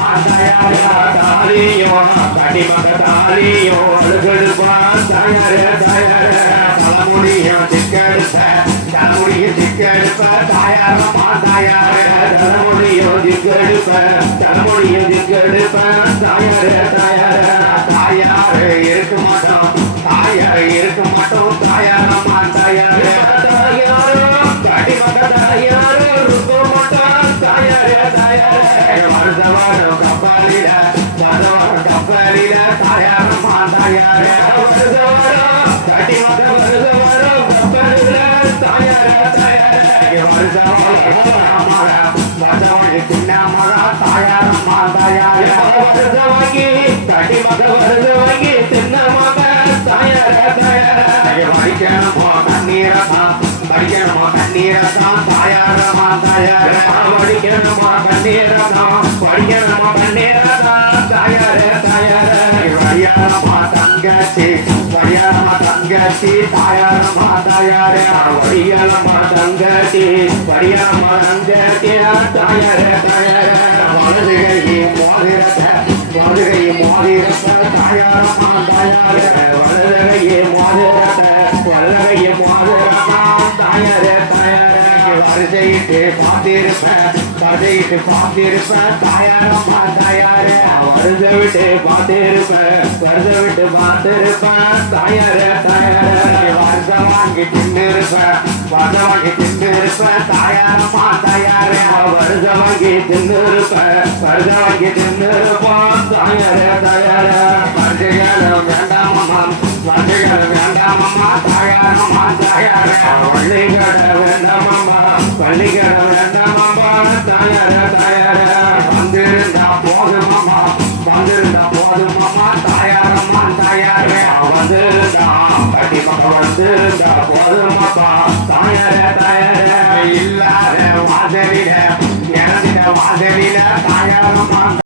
தாயாரம்மா தாயாரே தாலியோ கடிமக தாலியோ அழுகெடுப்பா தாயாரே தாயாரே தலைமுடியும் திக்கெடுப்ப தலைமுடியும் திக்கெடுப்ப தாயாரம்மா தாயாரே தலைமுடியும் திக்கெடுப்ப தலைமுடியும் திக்கெடுப்ப தாயாரே தாயாரே தாயாரே இருக்க மாட்டோம் தாயாரே இருக்க மாட்டோம் தாயாரம்மா தாயாரே தாயாரோ கடிமக தாயாரோ இருக்க மாட்டோம் தாயாரே தாயாரே வருஷவாரம் படிக்கணுமா கண்ணீரதா? படிக்கணுமா கண்ணீரதா தங்கச்சி வழியாரமா தங்கச்சி தாயாரமா தாயாரே வழியாரமா தங்கச்சி வழியாரமா தங்கச்சி தாயாரே தாயாரே. வலது கை மோதிரத்தை வலது தாயாரமா தாயாரே வலது கை மோதிரத்தை மோதிரமா தாயாரே தாயாரே. வரிசையிட்டு பார்த்திருப்பேன் வரிசையிட்டு பார்த்திருப்பேன் தாயாரே வருத விட்டு பார்த்திருப்பேன் வருத விட்டு பார்த்துருப்பேன் தாயாரே தாயாரே வருஷம் வாங்கி தின்னிருப்பேன் வருஷம் வாங்கி தின்னிருப்பேன் தாயாரம்மா தாயாரே வருஷம் வாங்கி தின்னிருப்பேன் வருஷம் வாங்கி தின்னிருப்போம் தாயாரே தாயாரே வருஷகாலம் வேண்டாமம்மா வருஷகாலம் வேண்டாமம்மா தாயாரம்மா தாயாரே பள்ளிக்கடை வேண்டாமம்மா பள்ளிக்கடை கண்டிப்பாக போதுமப்பா தாயாரே தாயாரே இல்லாத மாதிரில இறந்திட மாதிரில தாயாரம்மா